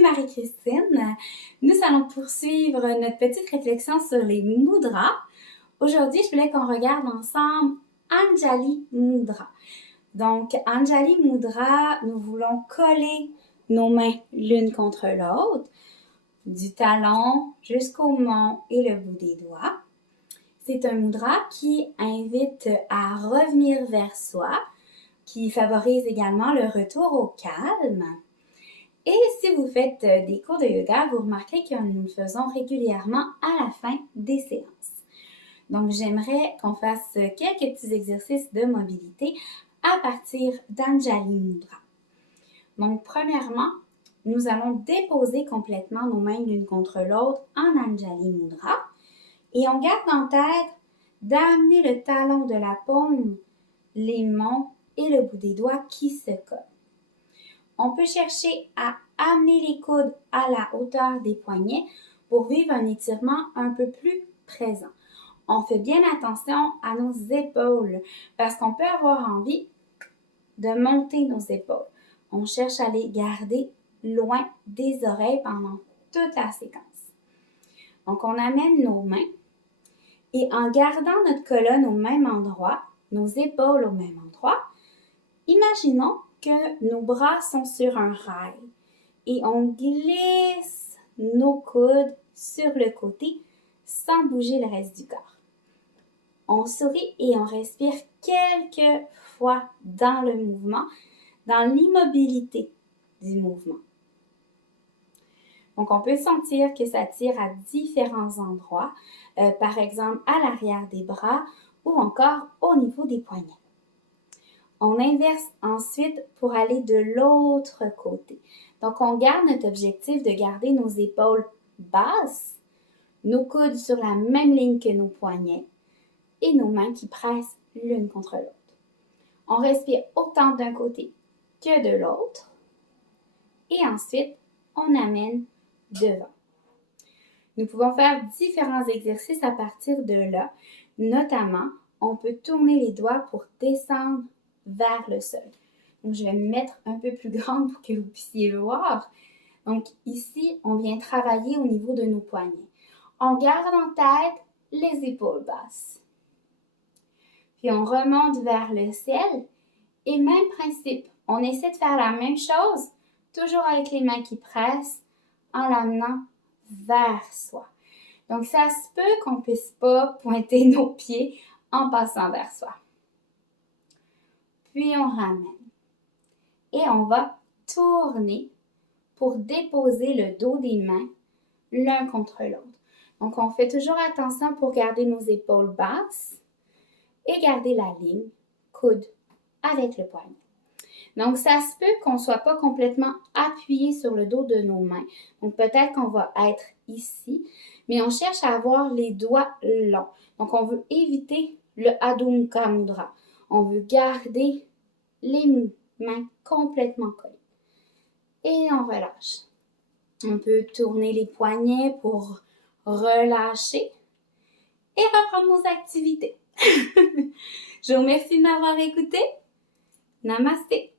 c'est Marie-Christine. Nous allons poursuivre notre petite réflexion sur les mudras. Aujourd'hui, je voulais qu'on regarde ensemble Anjali Mudra. Donc, Anjali Mudra, nous voulons coller nos mains l'une contre l'autre, du talon jusqu'au menton et le bout des doigts. C'est un mudra qui invite à revenir vers soi, qui favorise également le retour au calme. Et si vous faites des cours de yoga, vous remarquez que nous le faisons régulièrement à la fin des séances. Donc, j'aimerais qu'on fasse quelques petits exercices de mobilité à partir d'Anjali Mudra. Donc, premièrement, nous allons déposer complètement nos mains l'une contre l'autre en Anjali Mudra et on garde en tête d'amener le talon de la paume, les mains et le bout des doigts qui se collent. On peut chercher à amener les coudes à la hauteur des poignets pour vivre un étirement un peu plus présent. On fait bien attention à nos épaules parce qu'on peut avoir envie de monter nos épaules. On cherche à les garder loin des oreilles pendant toute la séquence. Donc, on amène nos mains et en gardant notre colonne au même endroit, nos épaules au même endroit, imaginons que nos bras sont sur un rail et on glisse nos coudes sur le côté sans bouger le reste du corps. On sourit et on respire quelques fois dans le mouvement, dans l'immobilité du mouvement. Donc, on peut sentir que ça tire à différents endroits, par exemple à l'arrière des bras ou encore au niveau des poignets. On inverse ensuite pour aller de l'autre côté. Donc, on garde notre objectif de garder nos épaules basses, nos coudes sur la même ligne que nos poignets et nos mains qui pressent l'une contre l'autre. On respire autant d'un côté que de l'autre et ensuite, on amène devant. Nous pouvons faire différents exercices à partir de là. Notamment, on peut tourner les doigts pour descendre vers le sol. Donc, je vais me mettre un peu plus grande pour que vous puissiez voir. Donc, ici, on vient travailler au niveau de nos poignets. On garde en tête les épaules basses. Puis, on remonte vers le ciel. Et même principe, on essaie de faire la même chose, toujours avec les mains qui pressent, en l'amenant vers soi. Donc, ça se peut qu'on ne puisse pas pointer nos pieds en passant vers soi. Puis, on ramène. Et on va tourner pour déposer le dos des mains l'un contre l'autre. Donc, on fait toujours attention pour garder nos épaules basses et garder la ligne coude avec le poignet. Donc, ça se peut qu'on ne soit pas complètement appuyé sur le dos de nos mains. Donc, peut-être qu'on va être ici, mais on cherche à avoir les doigts longs. Donc, on veut éviter le Adho Mukha Mudra. On veut garder les mains complètement collées. Et on relâche. On peut tourner les poignets pour relâcher et reprendre nos activités. Je vous remercie de m'avoir écouté. Namasté.